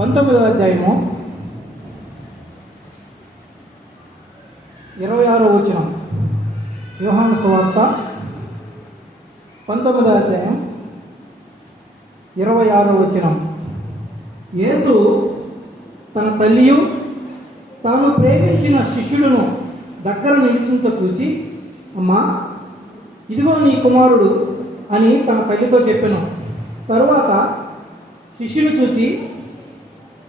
పంతొమ్మిదవ అధ్యాయము ఇరవై ఆరో వచనం. యోహాను సువార్త పంతొమ్మిదవ అధ్యాయం ఇరవై ఆరో వచనం. యేసు తన తల్లియు తాను ప్రేమించిన శిష్యులను దగ్గర నిలిచింతో చూచి అమ్మా ఇదిగో నీ కుమారుడు అని తన తల్లితో చెప్పాను. తరువాత శిష్యులు చూచి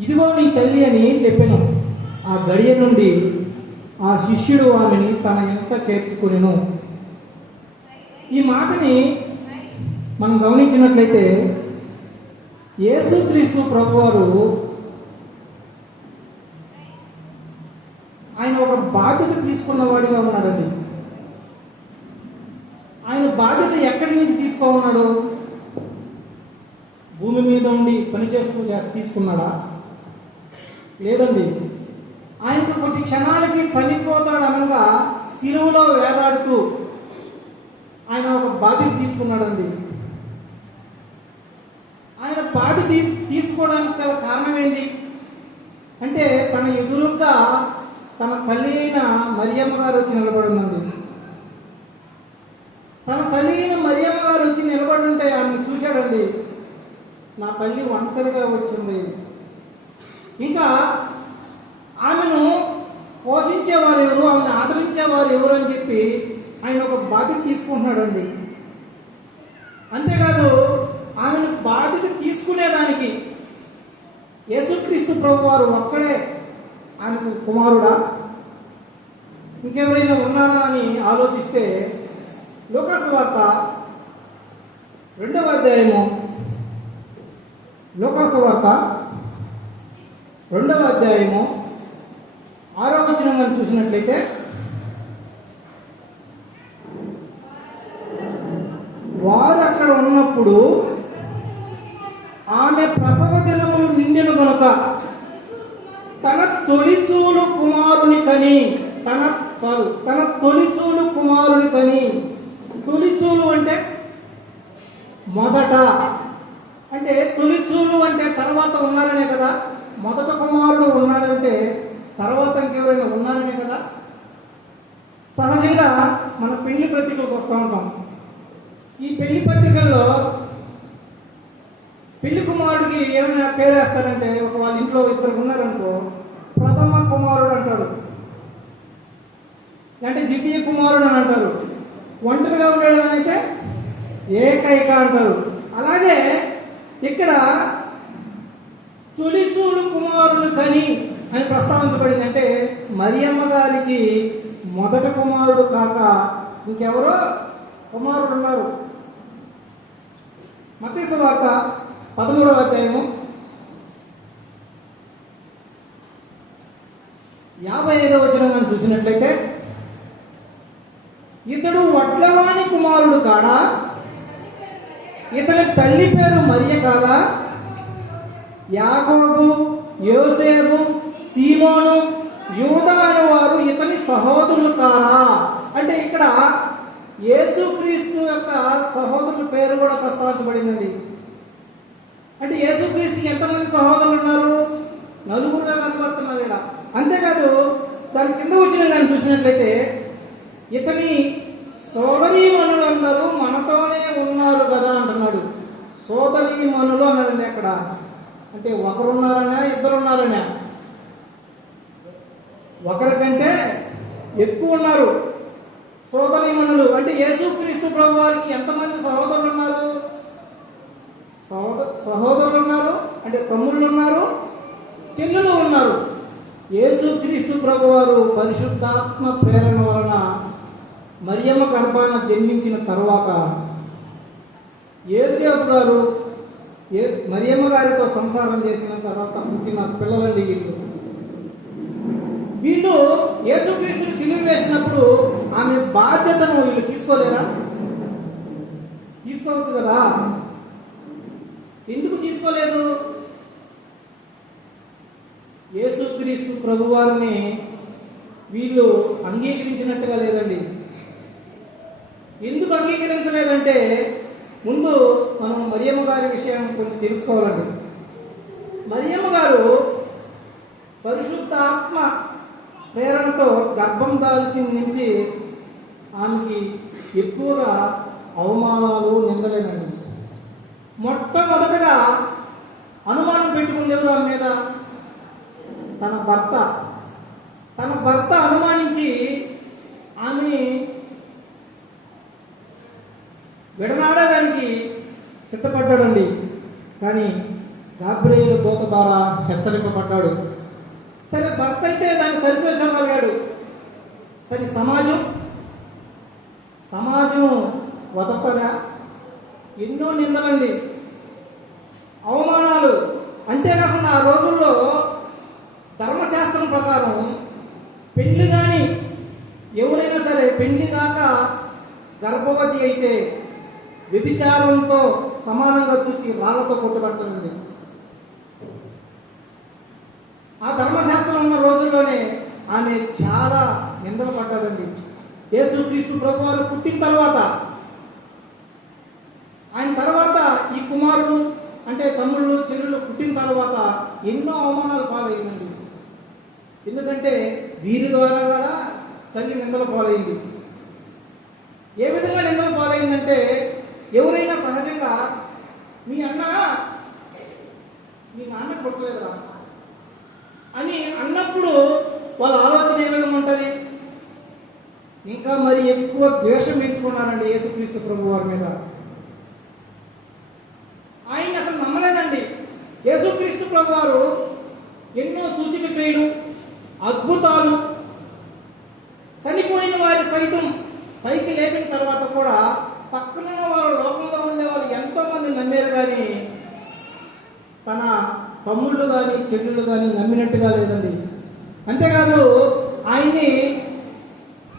ఇదిగో నీ తల్లి అని చెప్పాను? ఆ గడియ నుండి ఆ శిష్యుడు ఆమెని తన ఎంత చేర్చుకునేను. ఈ మాటని మనం గమనించినట్లయితే యేసుక్రీస్తు ప్రభువారు ఆయన ఒక బాధ్యత తీసుకున్నవాడిగా ఉన్నాడండి. ఆయన బాధ్యత ఎక్కడి నుంచి తీసుకోమన్నాడు భూమి మీద ఉండి పనిచేస్తూ చేస్త- తీసుకున్నాడా? లేదండి. ఆయనకు కొద్ది క్షణాలకి చనిపోతాడు అనగా సిలువలో వేలాడుతూ ఆయన ఒక బాధ్యత తీసుకున్నాడండి. ఆయన బాధ్యత తీ- తీసుకోవడానికి గల కారణం ఏంటి అంటే తన ఎదురుగా తన తల్లి అయిన మరియమ్మ గారు వచ్చి నిలబడిందండి. తన తల్లి అయిన మరియమ్మ గారు వచ్చి నిలబడి ఉంటే ఆమెను చూశాడండి. నా తల్లి ఒంటరిగా వచ్చింది. ఇంకా ఆమెను పోషించేవారు ఎవరు? ఆమెను ఆదరించేవారు ఎవరు అని చెప్పి ఆయన ఒక బాధ్యత తీసుకుంటున్నాడండి. అంతేకాదు ఆమెను బాధ్యత తీసుకునేదానికి యేసుక్రీస్తు ప్రభు వారు ఒక్కడే ఆమెకు కుమారుడా? ఇంకెవరైనా ఉన్నారా అని ఆలోచిస్తే లోకాసు వార్త రెండవ అధ్యాయము. లోకాసు వార్త రెండవ అధ్యాయము ఆరో వచ్చిన మనం చూసినట్లయితే వారు అక్కడ ఉన్నప్పుడు ఆమె ప్రసవ దినములు నిండిన కనుక తన తొలిచూలు కుమారుని కని తన సారీ తన తొలిచూలు కుమారుని కని తొలిచూలు అంటే మొదట అంటే తొలిచూలు అంటే తర్వాత ఉన్నారనే కదా? మొదట కుమారుడు ఉన్నాడంటే తర్వాత ఇంకెవరైనా ఉన్నారనే కదా? సహజంగా మన పెళ్ళి పత్రికలకు వస్తూ ఉంటాం. ఈ పెళ్ళి పత్రికల్లో పెళ్ళి కుమారుడికి ఏమైనా పేరేస్తారంటే ఒక వాళ్ళ ఇంట్లో ఇద్దరు ఉన్నారనుకో ప్రథమ కుమారుడు అంటారు. అంటే ద్వితీయ కుమారుడు అని అంటారు. ఒంటరిగా ఉండడం అయితే ఏకైక అంటారు. అలాగే ఇక్కడ తొలిచూలు కుమారుడు కని అని ప్రస్తావించబడింది అంటే మరియమ్మ గారికి మొదటి కుమారుడు కాక ఇంకెవరో కుమారుడు ఉన్నారు. మతీస వార్త పదమూడవ అధ్యాయము. యాభై ఐదవ వచనం మనం చూసినట్లయితే ఇతడు వడ్లవాణి కుమారుడు కాడా? ఇతని తల్లి పేరు మరియ కాదా? యాకోబు యోసేపు సీమోను యూద అనే వారు ఇతని సహోదరులు కారా? అంటే ఇక్కడ యేసుక్రీస్తు యొక్క సహోదరుల పేరు కూడా ప్రస్తావించబడిందండి. అంటే యేసుక్రీస్తుకి ఎంతమంది సహోదరులు ఉన్నారు? నలుగురుగా కనబడుతున్నారు ఇక్కడ. అంతేకాదు దాని కింద వచ్చిన దాన్ని చూసినట్లయితే ఇతని సోదరీమణులందరూ మనతోనే ఉన్నారు కదా అంటున్నాడు. సోదరీమణులు అన్నాడండి అక్కడ. అంటే ఒకరున్నారనా ఇద్దరున్నారనా? ఒకరికంటే ఎక్కువ ఉన్నారు. సోదరీమణులు అంటే యేసుక్రీస్తు ప్రభు వారికి ఎంతమంది సహోదరులు ఉన్నారు సహోద సహోదరులు ఉన్నారు అంటే తమ్ముళ్ళు ఉన్నారు. చెల్లులు ఉన్నారు యేసుక్రీస్తు ప్రభు వారు పరిశుద్ధాత్మ ప్రేరణ వలన మరియమ్మ గర్భాన జన్మించిన తర్వాత యేసేపు గారు ఏ మరియమ్మ గారితో సంసారం చేసిన తర్వాత పుట్టిన పిల్లలండి వీళ్ళు వీళ్ళు యేసుక్రీస్తుని సిలువ వేసినప్పుడు ఆమె బాధ్యతను వీళ్ళు తీసుకోలేరా తీసుకోవచ్చు కదా? ఎందుకు తీసుకోలేదు? యేసుక్రీస్తు ప్రభువారిని వీళ్ళు అంగీకరించినట్టుగా లేదండి. ఎందుకు అంగీకరించలేదంటే ముందు మనం మరియమ్మ గారి విషయం కొంచెం తెలుసుకోవాలండి. మరియమ్మ గారు పరిశుద్ధ ఆత్మ ప్రేరణతో గర్భం దాల్చిన నుంచి ఆమెకి ఎక్కువగా అవమానాలు నిందలేనండి. మొట్టమొదటగా అనుమానం పెట్టుకుంది ఎవరు ఆమె మీద తన భర్త తన భర్త అనుమానించి ఆమెని విడనాడడానికి సిద్ధపడ్డాడండి. కానీ గాబ్రేయుల దూత ద్వారా హెచ్చరింపబడ్డాడు సరే భర్త అయితే దాన్ని సరిచేసుకోగలిగాడు సరే సమాజం? సమాజం వదపగా ఎన్నో నిందలండి. అవమానాలు. అంతేకాకుండా ఆ రోజుల్లో ధర్మశాస్త్రం ప్రకారం పెళ్ళి కానీ ఎవరైనా సరే పెళ్ళి కాక గర్భవతి అయితే వ్యభిచారంతో సమానంగా చూసి రాళ్ళతో కొట్టుబడతారండి ఆ ధర్మశాస్త్రం ఉన్న రోజుల్లోనే ఆమె చాలా నిందలు పడ్డాడండి. యేసుక్రీస్తు ప్రభు వారు పుట్టిన తర్వాత ఆయన తర్వాత ఈ కుమారుడు అంటే తమ్ముళ్ళు చెల్లెళ్ళు పుట్టిన తర్వాత ఎన్నో అవమానాలు పాలయ్యిందండి ఎందుకంటే వీరి ద్వారా కూడా తల్లి నిందలు పాలైంది. ఏ విధంగా నిందల పాలైందంటే ఎవరైనా సహజంగా మీ అన్న మీ నాన్న కొట్టలేదురా అని అన్నప్పుడు వాళ్ళ ఆలోచన ఏ విధంగా ఉంటుంది? ఇంకా మరి ఎక్కువ ద్వేషం పెంచుకున్నానండి యేసుక్రీస్తు ప్రభు వారి మీద. ఆయన అసలు నమ్మలేదండి. యేసుక్రీస్తు ప్రభు వారు ఎన్నో సూచన క్రియలు అద్భుతాలు చనిపోయిన వారి సైతం పైకి లేపిన తర్వాత కూడా పక్కన వాళ్ళ లోకంలో ఉండే వాళ్ళు ఎంతో మంది నమ్మారు కానీ తన తమ్ముళ్ళు కానీ చెల్లెళ్ళు కానీ నమ్మినట్టుగా లేదండి. అంతేకాదు ఆయన్ని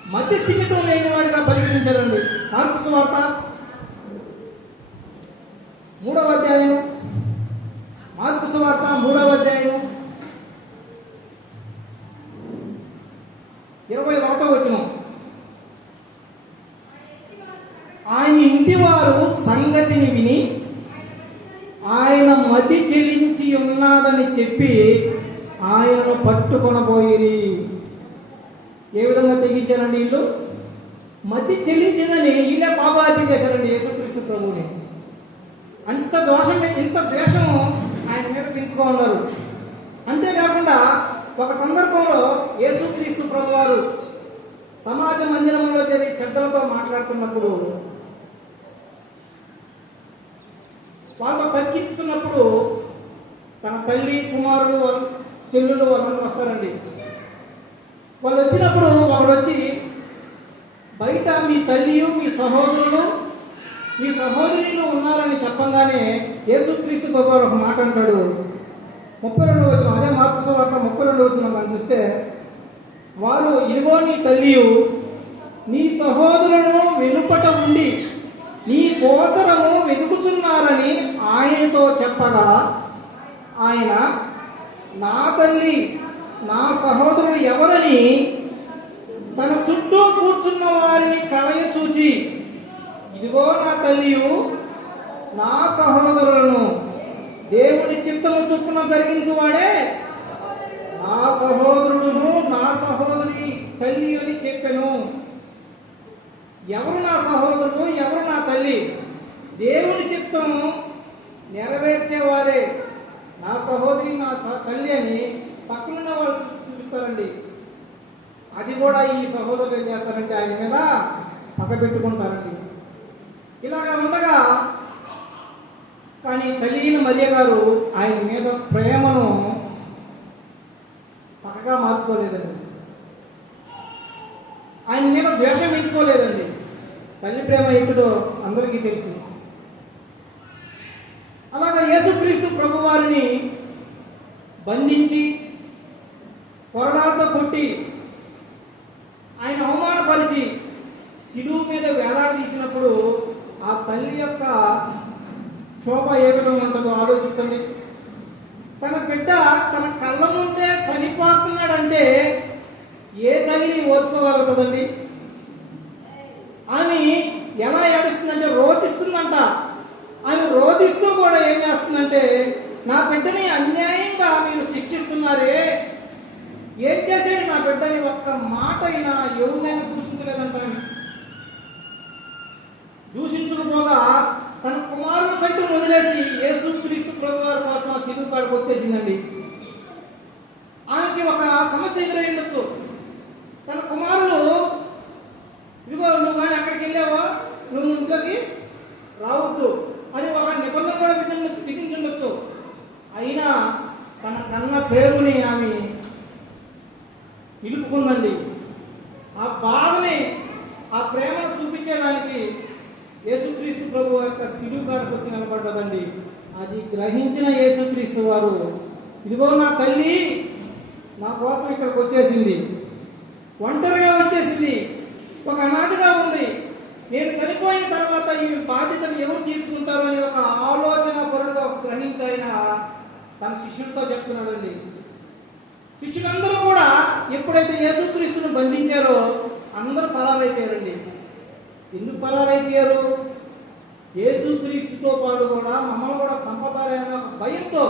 మధ్య స్థిమితం లేని వాడిగా పరిగణించారండి. మార్పు వార్త మూడవ అధ్యాయం. మార్పు సువార్త మూడవ అధ్యాయం ఇరవై ఒకటో వచ్చినాం ఆయన ఇంటి వారు సంగతిని విని ఆయన మతి చెల్లించి ఉన్నాడని చెప్పి ఆయనను పట్టుకొనబోయిరి. ఏ విధంగా తెగించారండి వీళ్ళు? మతి చెల్లించిందని వీళ్ళే పాపహత్య చేశారండి యేసుక్రీస్తు ప్రభుని అంత దోషం ఇంత ద్వేషము ఆయన మీద పెంచుకోన్నారు అంతేకాకుండా ఒక సందర్భంలో యేసుక్రీస్తు ప్రభు వారు సమాజ మందిరంలో జరిగి పెద్దలతో మాట్లాడుతున్నప్పుడు వాళ్ళతో తర్కిస్తున్నప్పుడు తన తల్లి కుమారులు వాళ్ళ చెల్లులు వాళ్ళందరూ వస్తారండి. వాళ్ళు వచ్చినప్పుడు వాళ్ళు వచ్చి బయట మీ తల్లియు మీ సహోదరులు మీ సహోదరులు ఉన్నారని చెప్పంగానే యేసుక్రీస్తు ప్రభు ఒక మాట అంటాడు. ముప్పై రెండు వచ్చిన అదే మార్పు వార్త ముప్పై రెండు వచ్చిన మనం చూస్తే వారు ఇదిగో నీ తల్లియు నీ సహోదరులను వెనుపట ఉండి నీ కోసరము వెతుకుతున్నారని ఆయనతో చెప్పగా ఆయన నా తల్లి నా సహోదరుడు ఎవరని తన చుట్టూ కూర్చున్న వారిని కలయ చూచి ఇదిగో నా తల్లియు నా సహోదరులను దేవుని చిత్తము చొప్పున జరిగించువాడే. నా సహోదరుడును నా సహోదరి తల్లి అని చెప్పాను. ఎవరు నా సహోదరుడు? ఎవరు నా తల్లి? దేవుని చిత్తము నెరవేర్చేవారే. నా సహోదరి నా సహ- తల్లి అని పక్కనున్న వాళ్ళు చూపిస్తారండి. అది కూడా ఈ సహోదరులు ఏం చేస్తారంటే ఆయన మీద పగబెట్టుకుంటారండి ఇలాగా ఉండగా కానీ తల్లిని మరియ గారు ఆయన మీద ప్రేమను పక్కగా మార్చుకోలేదండి. ఆయన మీద ద్వేషం ఎంచుకోలేదండి తల్లి ప్రేమ ఎప్పుడో అందరికీ తెలుసు అలాగా యేసుక్రీస్తు ప్రభు వారిని బంధించి కొరడాలతో కొట్టి ఆయన అవమానపరిచి శిలువు మీద వేలాడదీసినప్పుడు ఆ తల్లి యొక్క శోభ ఏ విధంగా ఉంటుందో ఆలోచించండి. తన బిడ్డ తన కళ్ళ ముందే చనిపోతున్నాడంటే ఏ తల్లి ఓచుకోగలుగుతుందండి? ఆమె ఎలా ఏడుస్తుందంటే రోధిస్తుందంట. ఆమె రోధిస్తూ కూడా ఏం చేస్తుందంటే నా బిడ్డని అన్యాయంగా మీరు శిక్షిస్తున్నారే ఏం చేసేది నా బిడ్డని ఒక్క మాట అయినా ఎవరినైనా నిలుపుకుందండి ఆ బాధని ఆ ప్రేమను చూపించేదానికి యేసుక్రీస్తు ప్రభు యొక్క సిలువు కాడకు వచ్చి నిలబడ్డదండి. అది గ్రహించిన యేసుక్రీస్తు వారు ఇదిగో నా తల్లి నా కోసం ఇక్కడికి వచ్చేసింది. ఒంటరిగా వచ్చేసింది. ఒక అనాథగా ఉంది. నేను చనిపోయిన తర్వాత ఈ బాధ్యతను ఎవరు తీసుకుంటారు అని ఒక ఆలోచన పరుడుగా గ్రహించైన తన శిష్యులతో చెప్తున్నాడండి. ఎప్పుడైతే యేసుక్రీస్తుని బంధించారో అందరూ పరారైపోయారండి ఎందుకు పరారైపోయారు యేసుక్రీస్తుతో పాటు కూడా మమ్మల్ని కూడా చంపతారనే ఒక భయంతో.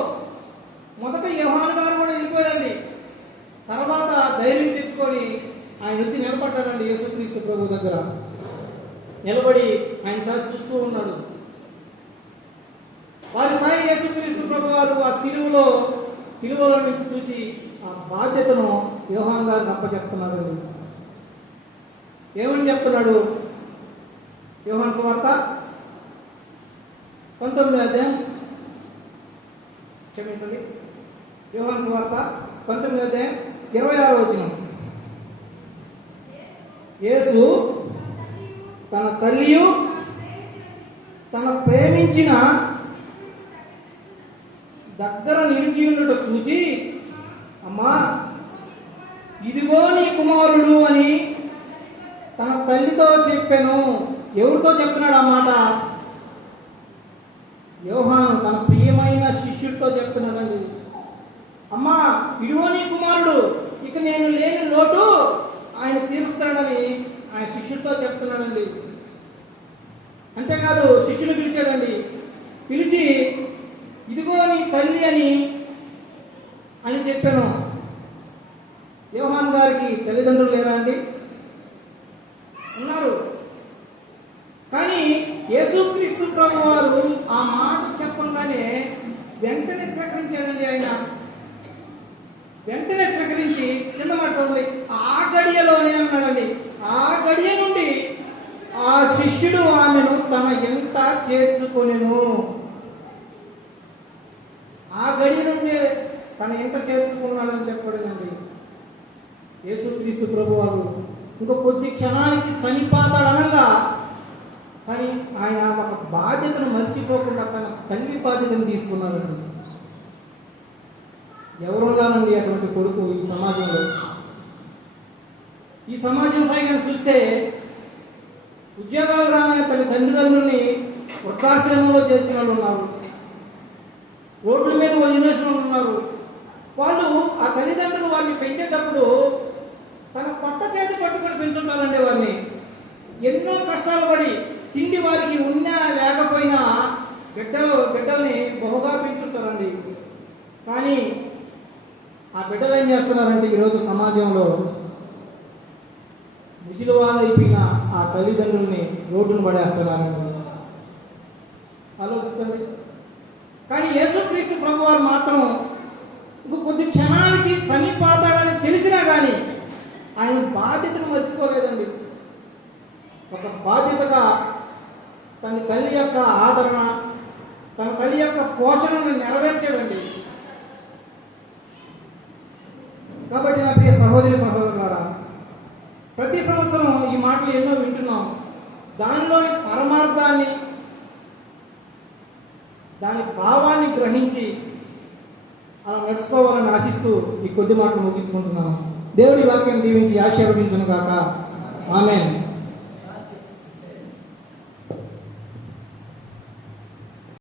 మొదట యోహాను గారు కూడా వెళ్ళిపోయారండి. తర్వాత ధైర్యం తెచ్చుకొని ఆయన వచ్చి నిలబడ్డాడండి యేసుక్రీస్తు ప్రభు దగ్గర. నిలబడి ఆయన సారి చూస్తూ ఉన్నాడు. వారి సాయి యేసుక్రీస్తు ప్రభు వారు ఆ సిలువలో సిలువలో నుంచి చూసి ఆ బాధ్యతను యోహాన్ గారు అప్పచెప్తున్నాడు ఏమని చెప్తున్నాడు? యోహాన్ సువార్త పంతొమ్మిది అధ్యాయం. క్షమించండి. యోహాన్ సువార్త పంతొమ్మిది అధ్యాయం ఇరవై ఆరు వచ్చిన యేసు తన తల్లియు తన ప్రేమించిన దగ్గర నిలిచి ఉన్నట్టు చూచి అమ్మా ఇదిగో నీ కుమారుడు అని తన తల్లితో చెప్పాను. ఎవరితో చెప్తున్నాడు ఆ మాట? యోహాను తన ప్రియమైన శిష్యుడితో చెప్తున్నాడండి అమ్మా ఇదిగో నీ కుమారుడు ఇక నేను లేని లోటు ఆయన తీరుస్తాడని ఆయన శిష్యుడితో చెప్తున్నాడండి. అంతేకాదు శిష్యుడు పిలిచాడండి పిలిచి ఇదిగో నీ తల్లి అని చెప్పాను. యోహాన్ గారికి తల్లిదండ్రులు లేరా అండి? ఉన్నారు. కానీ యేసుక్రీస్తు ప్రభు వారు ఆ మాట చెప్పగానే వెంటనే స్వీకరించాడండి ఆయన? వెంటనే స్వీకరించి కింద మాట్లాడుతుంది ఆ గడియలోనే అన్నాడండి. ఆ గడియ నుండి ఆ శిష్యుడు ఆమెను తన ఎంత చేర్చుకొనెను ఆ గడియ నుండి తన ఎంత చేర్చుకున్నాడని చెప్పాడండి. యేసుక్రీస్తు ప్రభు వారు ఇంకో కొద్ది క్షణానికి చనిపోతాడు అనగా కానీ ఆయన ఒక బాధ్యతను మర్చిపోకుండా తన తల్లి బాధ్యతను తీసుకున్నాడండి. ఎవరున్నానండి అటువంటి కొడుకు ఈ సమాజంలో. ఈ సమాజం సాయిగా చూస్తే ఉద్యోగాలు రాని తన తల్లిదండ్రుల్ని వృద్ధాశ్రమంలో చేర్చిన వాళ్ళు ఉన్నారు. రోడ్ల మీద వదిలేసిన వాళ్ళు ఉన్నారు. తల్లిదండ్రులు వారిని పెంచేటప్పుడు తన పట్ట చేతి పట్టుకొని పెంచుంటారండి వారిని. ఎన్నో కష్టాలు పడి తిండి వారికి ఉన్నా లేకపోయినా బిడ్డలు బిడ్డల్ని బహుగా పెంచుతారండి కానీ ఆ బిడ్డలు ఏం చేస్తున్నారంటే ఈరోజు సమాజంలో ముసిలివాళ్ళైపోయిన ఆ తల్లిదండ్రుల్ని రోడ్డును పడేస్తున్నారండి. ఆలోచించండి. కానీ యేసుక్రీస్తు ప్రభు వారు మాత్రం ఇంకొక కొద్ది క్షణాలు చనిపోతాడని తెలిసినా కానీ ఆయన బాధ్యతను మర్చిపోలేదండి. ఒక బాధ్యతగా తన తల్లి యొక్క ఆదరణ తన తల్లి యొక్క పోషణను నెరవేర్చాడండి కాబట్టి నా ప్రియ సహోదరి సహోదరులారా ప్రతి సంవత్సరం ఈ మాటలు ఎన్నో వింటున్నాం. దానిలోని పరమార్థాన్ని దాని భావాన్ని గ్రహించి అలా నడుచుకోవాలని ఆశిస్తూ ఈ కొద్ది మాటలు ముగించుకుంటున్నాను. దేవుడి వాక్యం దీవించి ఆశీర్వదించును కాక ఆమె